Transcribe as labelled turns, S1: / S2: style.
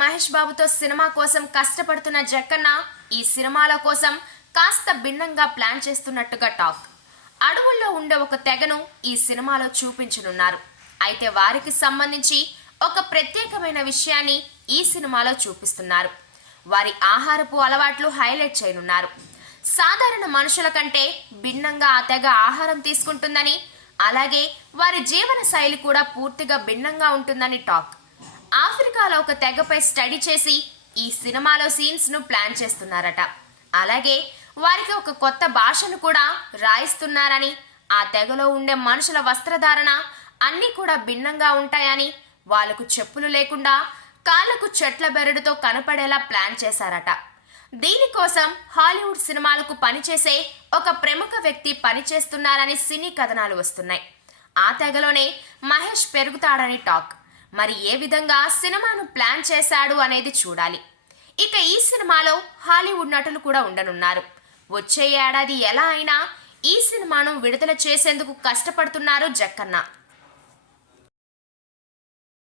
S1: మహేష్ బాబుతో సినిమా కోసం కష్టపడుతున్న జక్కన్న ఈ సినిమాల కోసం కాస్త భిన్నంగా ప్లాన్ చేస్తున్నట్టుగా టాక్. అడవుల్లో ఉండే ఒక తెగను ఈ సినిమాలో చూపించనున్నారు. అయితే వారికి సంబంధించి ఒక ప్రత్యేకమైన విషయాన్ని ఈ సినిమాలో చూపిస్తున్నారు. వారి ఆహారపు అలవాట్లు హైలైట్ చేయనున్నారు. సాధారణ మనుషుల కంటే భిన్నంగా ఆ తెగ ఆహారం తీసుకుంటుందని అలాగే వారి జీవన శైలి కూడా పూర్తిగా భిన్నంగా ఉంటుందని టాక్. ఆఫ్రికా ఒక తెగపై స్టడీ చేసి ఈ సినిమాలో సీన్స్ను ప్లాన్ చేస్తున్నారట. అలాగే వారికి ఒక కొత్త భాషను కూడా రాయిస్తున్నారని ఆ తెగలో ఉండే మనుషుల వస్త్రధారణ అన్నీ కూడా భిన్నంగా ఉంటాయని వాళ్ళకు చెప్పులు లేకుండా కాళ్ళకు చెట్ల బెరడుతో కనపడేలా ప్లాన్ చేశారట. దీనికోసం హాలీవుడ్ సినిమాలకు పనిచేసే ఒక ప్రముఖ వ్యక్తి పనిచేస్తున్నారని సినీ కథనాలు వస్తున్నాయి. ఆ తెగలోనే మహేష్ పెరుగుతాడని టాక్. మరి ఏ విధంగా సినిమాను ప్లాన్ చేశాడు అనేది చూడాలి. ఇక ఈ సినిమాలో హాలీవుడ్ నటులు కూడా ఉండనున్నారు. వచ్చే ఏడాది ఎలా అయినా ఈ సినిమాను విడుదల చేసేందుకు కష్టపడుతున్నారు జక్కన్న.